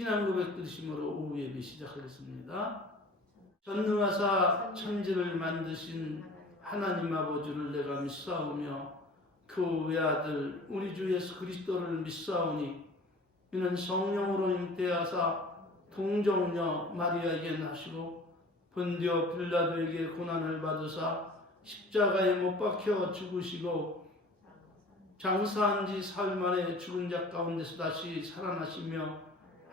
신앙 고백 드리심으로 오후 예배 시작하겠습니다. 전능하사 천지를 만드신 하나님 아버지를 내가 믿사오며 그 외아들 우리 주 예수 그리스도를 믿사오니 이는 성령으로 잉태하사 동정녀 마리아에게 나시고 본디오 빌라도에게 고난을 받으사 십자가에 못 박혀 죽으시고 장사한 지 사흘 만에 죽은 자 가운데서 다시 살아나시며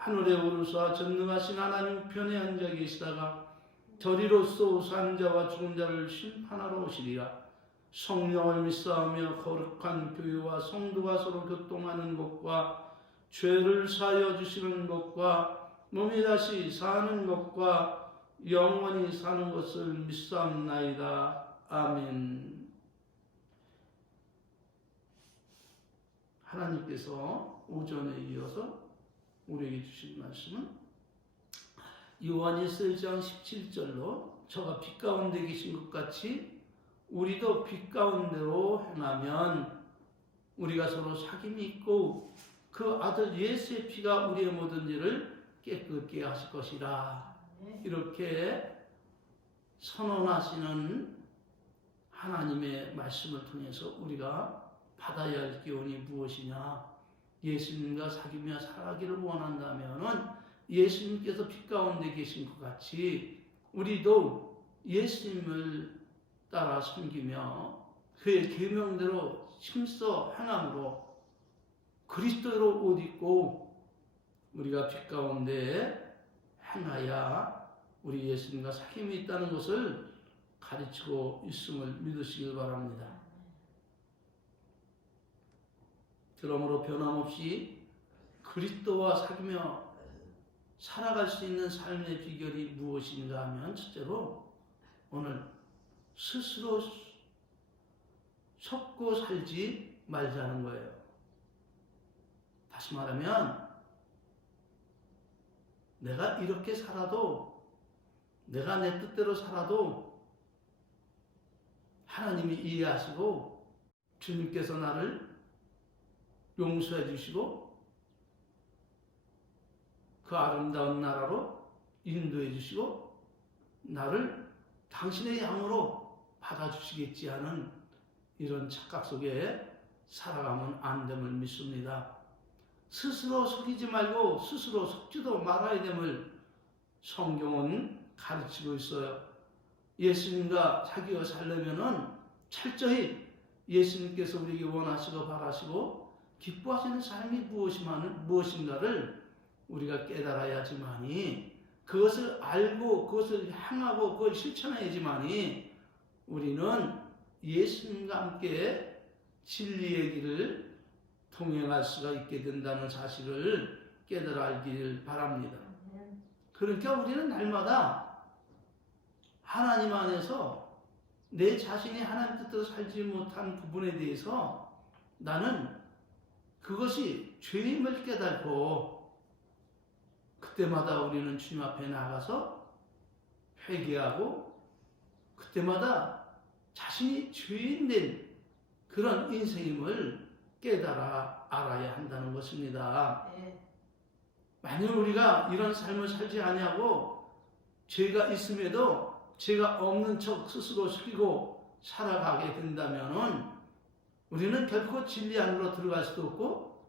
하늘에 오르사 전능하신 하나님 편에 앉아 계시다가 저리로서 산 자와 죽은 자를 심판하러 오시리라. 성령을 믿사오며 거룩한 교회와 성도가 서로 교통하는 것과 죄를 사하여 주시는 것과 몸이 다시 사는 것과 영원히 사는 것을 믿사옵나이다. 아멘. 하나님께서 오전에 이어서 우리에게 주신 말씀은 요한일서 1장 17절로 저가 빛 가운데 계신 것 같이 우리도 빛 가운데로 행하면 우리가 서로 사귐이 있고 그 아들 예수의 피가 우리의 모든 일을 깨끗게 하실 것이라. 이렇게 선언하시는 하나님의 말씀을 통해서 우리가 받아야 할 기원이 무엇이냐? 예수님과 사귀며 살아가기를 원한다면 예수님께서 빛 가운데 계신 것 같이 우리도 예수님을 따라 섬기며 그의 계명대로 힘써 행함으로 그리스도로 옷 입고 우리가 빛 가운데 행하여 우리 예수님과 사귐이 있다는 것을 가르치고 있음을 믿으시길 바랍니다. 그러므로 변함없이 그리스도와 사귀며 살아갈 수 있는 삶의 비결이 무엇인가 하면 첫째로 오늘 스스로 속고 살지 말자는 거예요. 다시 말하면 내가 이렇게 살아도 내가 내 뜻대로 살아도 하나님이 이해하시고 주님께서 나를 용서해 주시고 그 아름다운 나라로 인도해 주시고 나를 당신의 양으로 받아주시겠지 하는 이런 착각 속에 살아가면 안 됨을 믿습니다. 스스로 속이지 말고 스스로 속지도 말아야 됨을 성경은 가르치고 있어요. 예수님과 사귀어 살려면은 철저히 예수님께서 우리에게 원하시고 바라시고 기뻐하시는 삶이 무엇인가를 우리가 깨달아야지만이 그것을 알고 그것을 향하고 그걸 실천해야지만이 우리는 예수님과 함께 진리의 길을 동행할 수가 있게 된다는 사실을 깨달아 알기를 바랍니다. 그러니까 우리는 날마다 하나님 안에서 내 자신이 하나님 뜻대로 살지 못한 부분에 대해서 나는 그것이 죄임을 깨닫고 그때마다 우리는 주님 앞에 나가서 회개하고 그때마다 자신이 죄인 된 그런 인생임을 깨달아 알아야 한다는 것입니다. 만약 우리가 이런 삶을 살지 아니하고 죄가 있음에도 죄가 없는 척 스스로 속이고 살아가게 된다면은 우리는 결코 진리 안으로 들어갈 수도 없고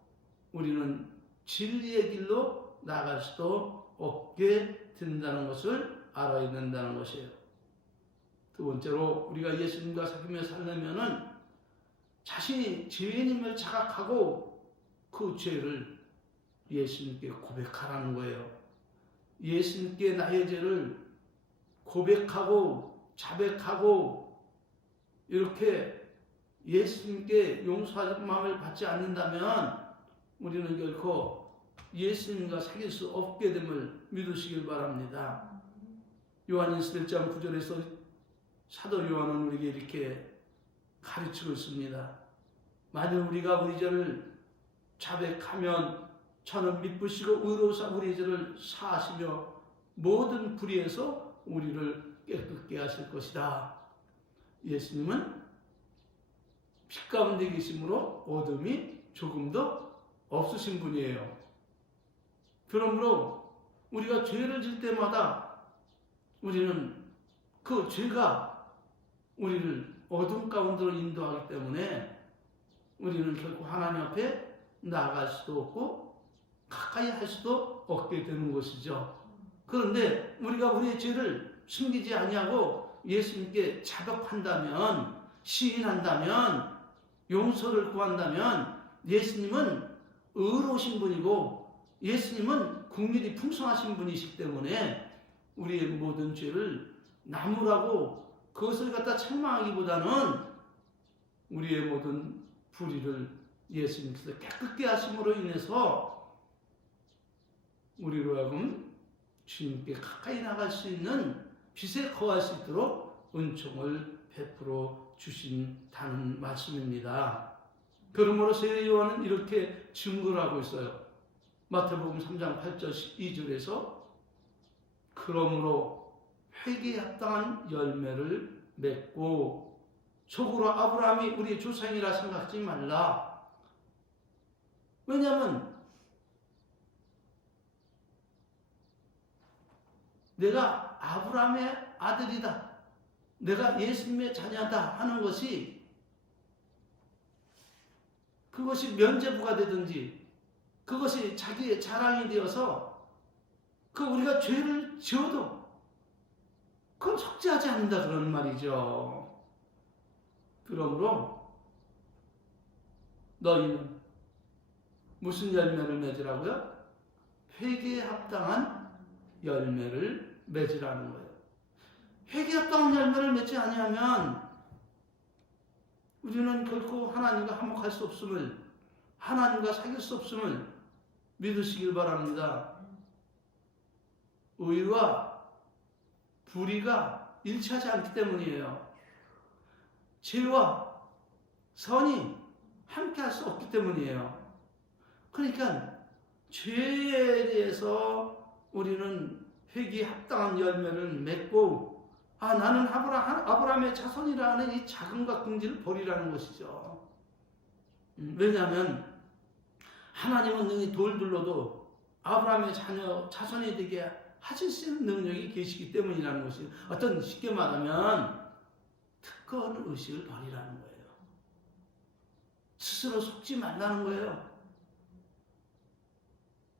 우리는 진리의 길로 나갈 수도 없게 된다는 것을 알아야 된다는 것이에요. 두 번째로 우리가 예수님과 사귀며 살려면은 자신이 죄인임을 자각하고 그 죄를 예수님께 고백하라는 거예요. 예수님께 나의 죄를 고백하고 자백하고 이렇게 예수님께 용서하는 마음을 받지 않는다면 우리는 결코 예수님과 사귈 수 없게 됨을 믿으시길 바랍니다. 요한일서 1장 9절에서 사도 요한은 우리에게 이렇게 가르치고 있습니다. 만약 우리가 우리 죄를 자백하면 저는 미쁘시고 의로우사 우리 죄를 사하시며 모든 불의에서 우리를 깨끗게 하실 것이다. 예수님은 빛 가운데 계심으로 어둠이 조금도 없으신 분이에요. 그러므로 우리가 죄를 질 때마다 우리는 그 죄가 우리를 어둠 가운데로 인도하기 때문에 우리는 결국 하나님 앞에 나아갈 수도 없고 가까이 할 수도 없게 되는 것이죠. 그런데 우리가 우리의 죄를 숨기지 아니하고 예수님께 자백한다면, 시인한다면, 용서를 구한다면 예수님은 의로우신 분이고 예수님은 국률이 풍성하신 분이시기 때문에 우리의 모든 죄를 나무라고 그것을 갖다 책망하기보다는 우리의 모든 불의를 예수님께서 깨끗게 하심으로 인해서 우리로 하여금 주님께 가까이 나갈 수 있는 빛에 거할 수 있도록 은총을 베풀어 주신다는 말씀입니다. 그러므로 세례 요한은 이렇게 증거를 하고 있어요. 마태복음 3장 8절 12절에서 그러므로 회개에 합당한 열매를 맺고 속으로 아브라함이 우리의 조상이라 생각하지 말라. 왜냐하면 내가 아브라함의 아들이다, 내가 예수님의 자녀다 하는 것이 그것이 면죄부가 되든지 그것이 자기의 자랑이 되어서 그 우리가 죄를 지어도 그건 속죄하지 않는다 그런 말이죠. 그러므로 너희는 무슨 열매를 맺으라고요? 회개에 합당한 열매를 맺으라는 거예요. 회개에 합당한 열매를 맺지 아니하면 우리는 결코 하나님과 화목할 수 없음을, 하나님과 사귈 수 없음을 믿으시길 바랍니다. 의와 불의가 일치하지 않기 때문이에요. 죄와 선이 함께 할 수 없기 때문이에요. 그러니까 죄에 대해서 우리는 회개에 합당한 열매를 맺고 나는 아브라함의 자손이라는 이 자긍과 긍지를 버리라는 것이죠. 왜냐하면 하나님은 능히 돌들로도 아브라함의 자손이 되게 하실 수 있는 능력이 계시기 때문이라는 것이 어떤 쉽게 말하면 특권 의식을 버리라는 거예요. 스스로 속지 말라는 거예요.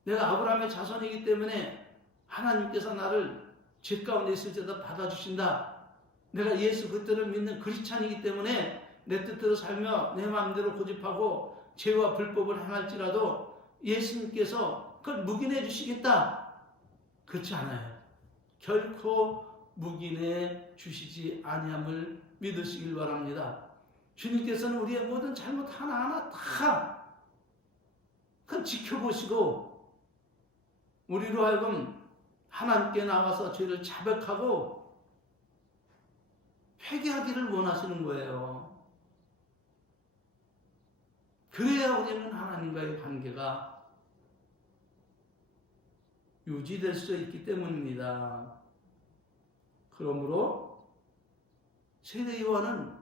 내가 아브라함의 자손이기 때문에 하나님께서 나를 죄 가운데 있을 때도 받아주신다. 내가 예수 그리스도를 믿는 그리스찬이기 때문에 내 뜻대로 살며 내 마음대로 고집하고 죄와 불법을 행할지라도 예수님께서 그걸 묵인해 주시겠다. 그렇지 않아요. 결코 묵인해 주시지 아니함을 믿으시길 바랍니다. 주님께서는 우리의 모든 잘못 하나하나 다 그걸 지켜보시고 우리로 하여금 하나님께 나와서 죄를 자백하고 회개하기를 원하시는 거예요. 그래야 우리는 하나님과의 관계가 유지될 수 있기 때문입니다. 그러므로 세례 요한은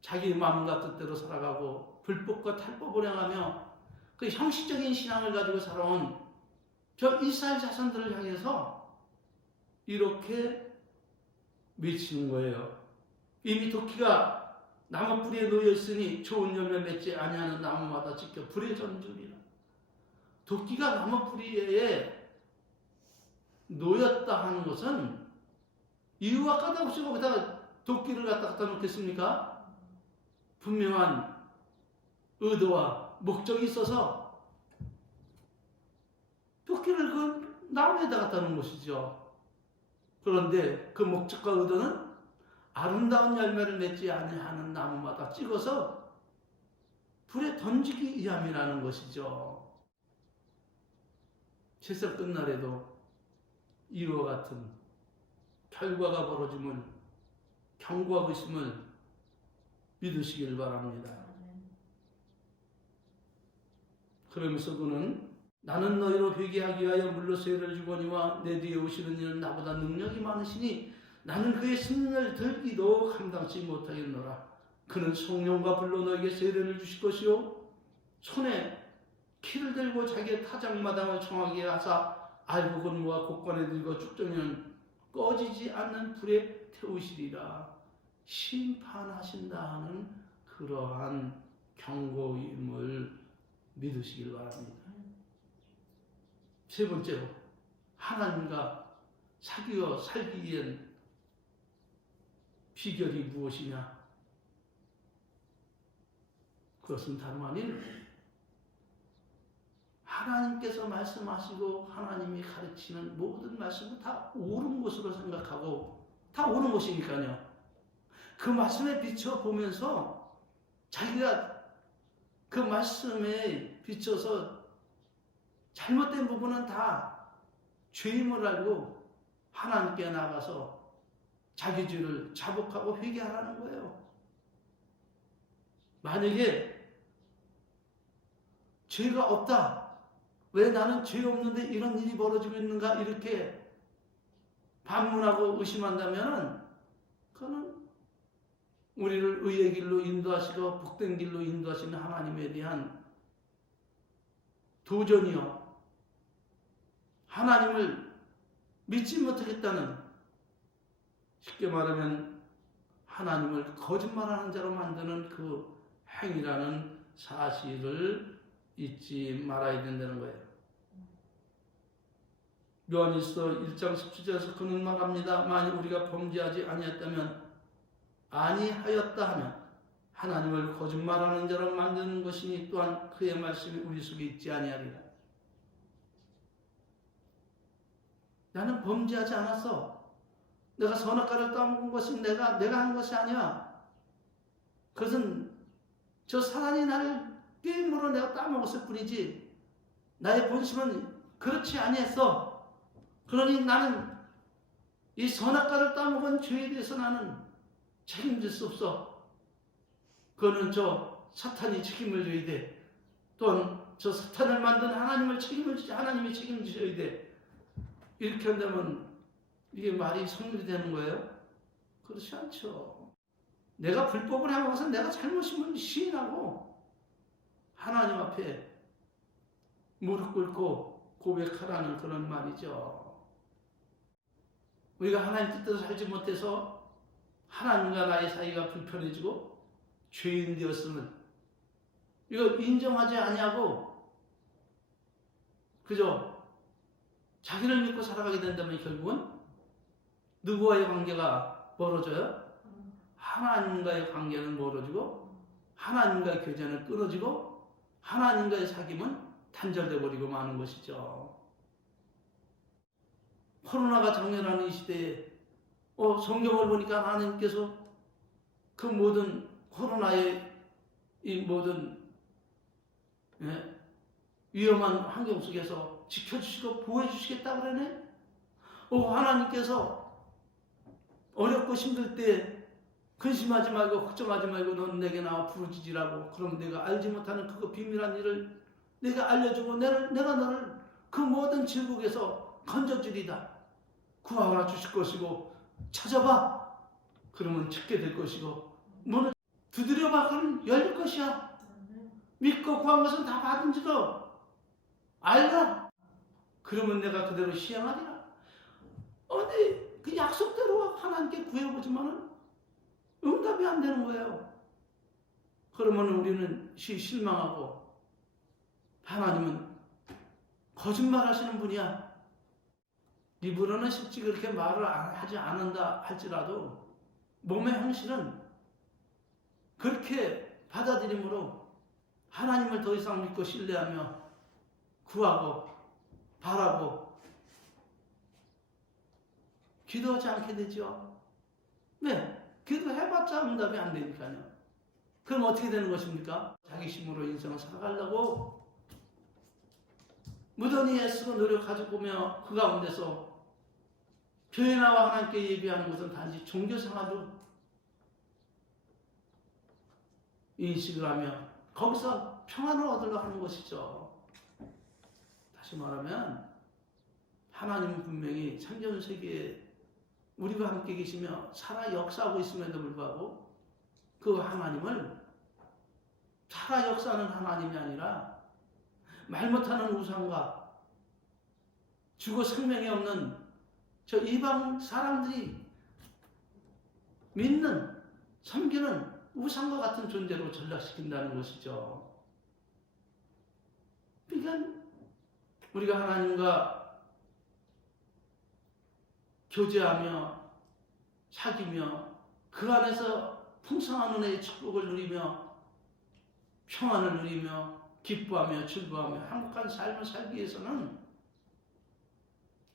자기 마음과 뜻대로 살아가고 불법과 탈법을 행하며 그 형식적인 신앙을 가지고 살아온 저 이스라엘 자손들을 향해서 이렇게 외치는 거예요. 이미 도끼가 나무 뿌리에 놓여 있으니 좋은 열매 맺지 아니하는 나무마다 지켜 불에 던지리라. 도끼가 나무 뿌리에 놓였다 하는 것은 이유가 까닭없이 거기다가 도끼를 갖다 놓겠습니까? 분명한 의도와 목적이 있어서 도끼를 그 나무에다 갖다 놓은 것이죠. 그런데 그 목적과 의도는 아름다운 열매를 맺지 아니하는 나무마다 찍어서 불에 던지기 위함이라는 것이죠. 세상 끝날에도 이와 같은 결과가 벌어짐을 경고하고 있음을 믿으시길 바랍니다. 그러면서 그는 나는 너희로 회개하기 위하여 물로 세례를 주거니와 내 뒤에 오시는 이는 나보다 능력이 많으시니 나는 그의 승리를 들기도 감당치 못하겠노라. 그는 성령과 불로 너에게 세례를 주실 것이요 손에 키를 들고 자기의 타작마당을 청하게 하사 알고 건모와 곳간에 들고 쭉정이는 꺼지지 않는 불에 태우시리라. 심판하신다 하는 그러한 경고임을 믿으시길 바랍니다. 세 번째로, 하나님과 사귀어 살기 위한 비결이 무엇이냐? 그것은 다름 아닌 하나님께서 말씀하시고 하나님이 가르치는 모든 말씀은 다 옳은 것으로 생각하고, 다 옳은 것이니까요. 그 말씀에 비춰보면서 자기가 그 말씀에 비춰서 잘못된 부분은 다 죄임을 알고 하나님께 나가서 자기 죄를 자복하고 회개하라는 거예요. 만약에 죄가 없다, 왜 나는 죄 없는데 이런 일이 벌어지고 있는가, 이렇게 반문하고 의심한다면 그거는 우리를 의의 길로 인도하시고 복된 길로 인도하시는 하나님에 대한 도전이요, 하나님을 믿지 못하겠다는, 쉽게 말하면 하나님을 거짓말하는 자로 만드는 그 행위라는 사실을 잊지 말아야 된다는 거예요. 요한일서 1장 17절에서 그는 말합니다. 만일 우리가 범죄하지 아니하였다 하면 하나님을 거짓말하는 자로 만드는 것이니 또한 그의 말씀이 우리 속에 있지 아니하리라. 나는 범죄하지 않았어. 내가 선악과를 따먹은 것은 내가 한 것이 아니야. 그것은 저 사단이 나를 게임으로 내가 따먹었을 뿐이지 나의 본심은 그렇지 아니했어. 그러니 나는 이 선악과를 따먹은 죄에 대해서 나는 책임질 수 없어. 그거는 저 사탄이 책임을 져야 돼. 또는 저 사탄을 만든 하나님이 책임지셔야 돼. 이렇게 한다면 이게 말이 성립되는 거예요? 그렇지 않죠. 내가 불법을 행하고서 내가 잘못임을 시인하고 하나님 앞에 무릎 꿇고 고백하라는 그런 말이죠. 우리가 하나님 뜻대로 살지 못해서 하나님과 나의 사이가 불편해지고 죄인 되었으면 이거 인정하지 아니하고 그저 자기를 믿고 살아가게 된다면 결국은 누구와의 관계가 멀어져요? 하나님과의 관계는 멀어지고 하나님과의 교제는 끊어지고 하나님과의 사귐은 단절돼 버리고 마는 것이죠. 코로나가 장렬하는 이 시대에 성경을 보니까 하나님께서 그 모든 코로나의 이 모든 위험한 환경 속에서 지켜주시고 보호해주시겠다 그러네. 하나님께서 어렵고 힘들 때 근심하지 말고 걱정하지 말고 넌 내게 나와 부르짖으라고. 그럼 내가 알지 못하는 그거 비밀한 일을 내가 알려주고 내가 너를 그 모든 질국에서 건져주리다. 구하라 주실 것이고 찾아봐 그러면 찾게 될 것이고 문을 두드려봐 그러면 열릴 것이야. 믿고 구한 것은 다 받은 줄로 알라. 그러면 내가 그대로 시행하리라. 근데 그 약속대로 하나님께 구해보지만은 응답이 안 되는 거예요. 그러면 우리는 실망하고 하나님은 거짓말 하시는 분이야. 입으로는 실제 그렇게 말을 하지 않는다 할지라도 몸의 형실은 그렇게 받아들임으로 하나님을 더 이상 믿고 신뢰하며 구하고 바라고 기도하지 않게 되죠. 네, 기도해봤자 응답이 안 되니까요. 그럼 어떻게 되는 것입니까? 자기 힘으로 인생을 살아가려고 무던히 애쓰고 노력하고며 그 가운데서 교회 나와 하나님께 예배하는 것은 단지 종교생활로 인식을 하며 거기서 평안을 얻으려고 하는 것이죠. 다시 말하면 하나님은 분명히 창조세계에 우리와 함께 계시며 살아 역사하고 있음에도 불구하고 그 하나님을 살아 역사하는 하나님이 아니라 말 못하는 우상과 죽어 생명이 없는 저 이방 사람들이 믿는, 섬기는 우상과 같은 존재로 전락시킨다는 것이죠. 그러니까 우리가 하나님과 교제하며 사귀며 그 안에서 풍성한 은혜의 축복을 누리며 평안을 누리며 기뻐하며 즐거워하며 행복한 삶을 살기 위해서는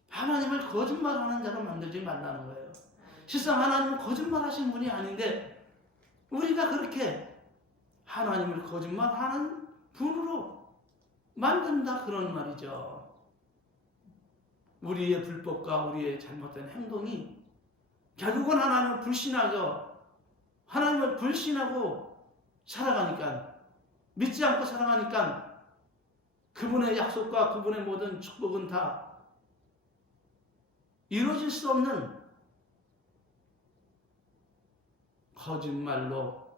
하나님을 거짓말하는 자로 만들지 말라는 거예요. 실상 하나님은 거짓말하신 분이 아닌데 우리가 그렇게 하나님을 거짓말하는 분으로 만든다 그런 말이죠. 우리의 불법과 우리의 잘못된 행동이 결국은 하나님을 불신하고 살아가니까, 믿지 않고 살아가니까 그분의 약속과 그분의 모든 축복은 다 이루어질 수 없는 거짓말로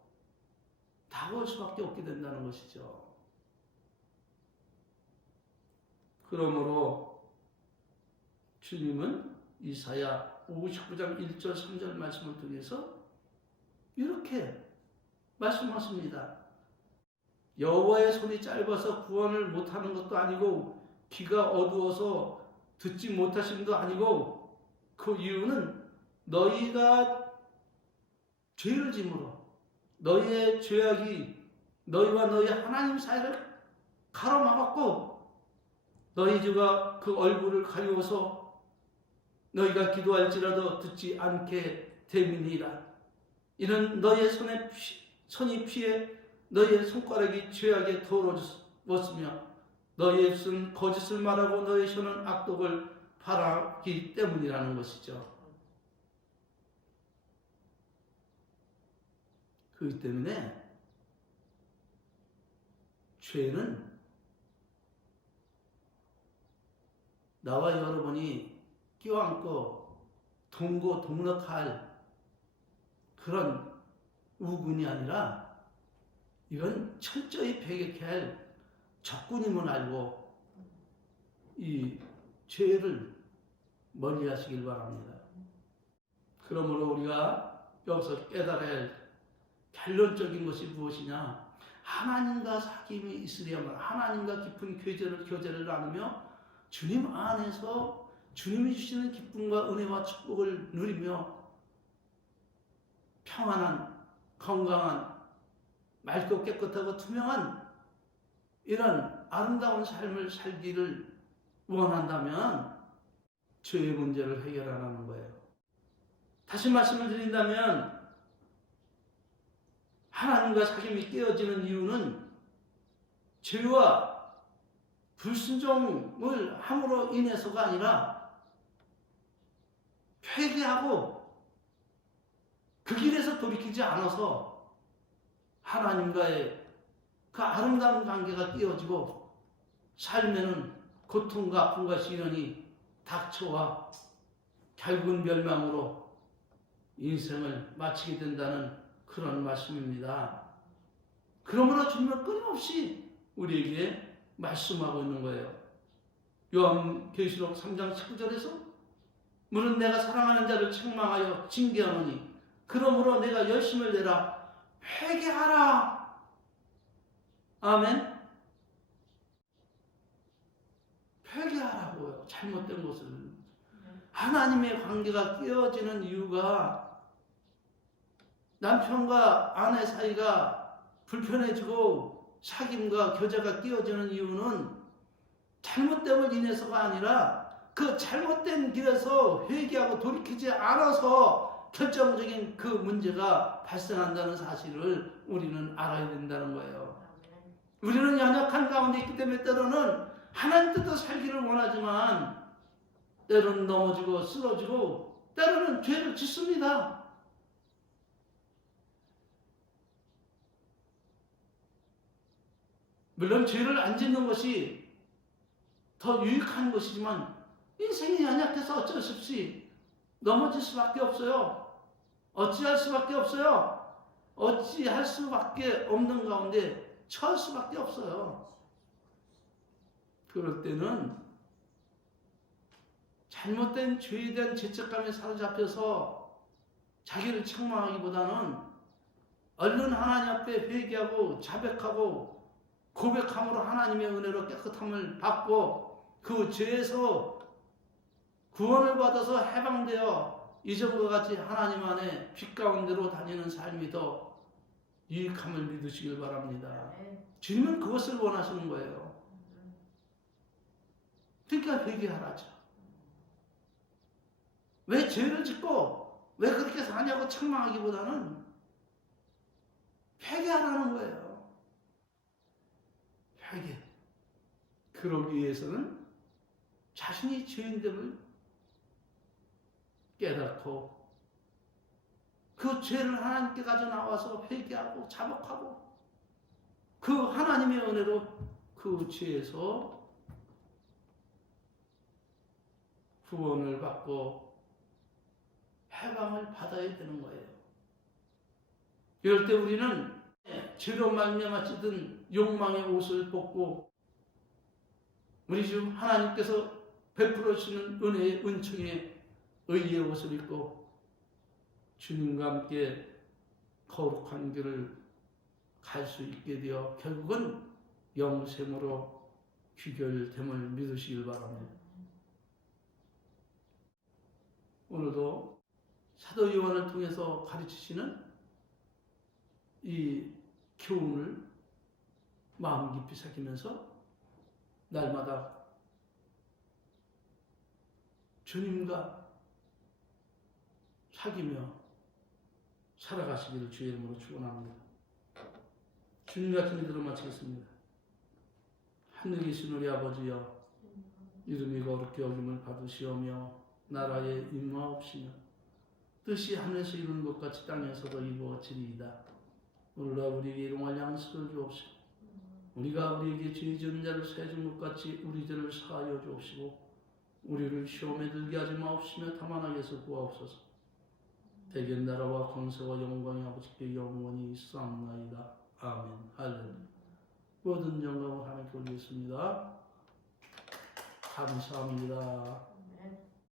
다가올 수밖에 없게 된다는 것이죠. 그러므로 주님은 이사야 59장 1절 3절 말씀을 통해서 이렇게 말씀하십니다. 여호와의 손이 짧아서 구원을 못하는 것도 아니고 귀가 어두워서 듣지 못하심도 아니고 그 이유는 너희가 죄를 짐으로 너희의 죄악이 너희와 너희 하나님 사이를 가로막았고 너희 주가 그 얼굴을 가리워서 너희가 기도할지라도 듣지 않게 됨이니라. 이는 너희의 손이 피해 너희의 손가락이 죄악에 더러워졌으며 너희의 입은 거짓을 말하고 너희의 혀는 악독을 바라기 때문이라는 것이죠. 그렇기 때문에 죄는 나와 여러분이 껴안고 동고동락할 그런 우군이 아니라 이건 철저히 배격해야 할 적군임을 알고 이 죄를 멀리하시길 바랍니다. 그러므로 우리가 여기서 깨달아야 할 결론적인 것이 무엇이냐? 하나님과 사귐이 있으려면 하나님과 깊은 교제를 나누며 주님 안에서 주님이 주시는 기쁨과 은혜와 축복을 누리며 평안한, 건강한, 맑고 깨끗하고 투명한 이런 아름다운 삶을 살기를 원한다면 죄의 문제를 해결하라는 거예요. 다시 말씀을 드린다면 하나님과 사귐이 깨어지는 이유는 죄와 불순종을 함으로 인해서가 아니라 회개하고 그 길에서 돌이키지 않아서 하나님과의 그 아름다운 관계가 깨어지고 삶에는 고통과 아픔과 시련이 닥쳐와 결국은 멸망으로 인생을 마치게 된다는 그런 말씀입니다. 그러므로 주님은 끊임없이 우리에게 말씀하고 있는 거예요. 요한계시록 3장 19절에서 물은 내가 사랑하는 자를 책망하여 징계하노니 그러므로 내가 열심을 내라 회개하라. 아멘. 회개하라고요. 잘못된 것을. 하나님의 관계가 깨어지는 이유가 남편과 아내 사이가 불편해지고 사귐과 교제가 깨어지는 이유는 잘못됨을 인해서가 아니라 그 잘못된 길에서 회개하고 돌이키지 않아서 결정적인 그 문제가 발생한다는 사실을 우리는 알아야 된다는 거예요. 우리는 연약한 가운데 있기 때문에 때로는 하나님 뜻대로 살기를 원하지만 때로는 넘어지고 쓰러지고 때로는 죄를 짓습니다. 물론 죄를 안 짓는 것이 더 유익한 것이지만 인생이 연약해서 어쩔 수 없이 넘어질 수밖에 없어요. 어찌할 수밖에 없어요. 어찌할 수밖에 없는 가운데 처할 수밖에 없어요. 그럴 때는 잘못된 죄에 대한 죄책감에 사로잡혀서 자기를 책망하기보다는 얼른 하나님 앞에 회개하고 자백하고 고백함으로 하나님의 은혜로 깨끗함을 받고 그 죄에서 구원을 받아서 해방되어 이전과 같이 하나님 안에 빛 가운데로 다니는 삶이 더 유익함을 믿으시길 바랍니다. 주님은 그것을 원하시는 거예요. 그러니까 회개하라죠. 왜 죄를 짓고 왜 그렇게 사냐고 책망하기보다는 회개하라는 거예요. 회개. 그러기 위해서는 자신이 죄인됨을 깨닫고 그 죄를 하나님께 가져 나와서 회개하고 자복하고 그 하나님의 은혜로 그 죄에서 구원을 받고 해방을 받아야 되는 거예요. 이럴 때 우리는 죄로 말미암아 찌든 욕망의 옷을 벗고 우리 주 하나님께서 베풀어 주시는 은혜의 은총의 의의 옷을 입고 주님과 함께 거룩한 길을 갈 수 있게 되어 결국은 영생으로 귀결됨을 믿으시길 바랍니다. 오늘도 사도 요한을 통해서 가르치시는 이 교훈을 마음 깊이 새기면서 날마다 주님과 사귀며 살아가시기를 주의 이름으로 축원합니다. 주님 같은 이들을 마치겠습니다. 하늘에 계신 우리 아버지여, 이름이 거룩히 여김을 받으시오며 나라에 임하옵시며 뜻이 하늘에서 이루는 것 같이 땅에서도 이루어지리이다. 오늘날 우리에게 일용할 양식을 주옵시고 우리가 우리에게 죄 지은 자를 사해준 것 같이 우리 죄를 사하여 주옵시고 우리를 시험에 들게 하지 마옵시며 다만 악에서 구하옵소서. 대견 나라와 권세와 영광이 아버지께 영원히 있사옵나이다. 아멘. 할렐루야. 모든 영광을 하나님께 올리겠습니다. 감사합니다.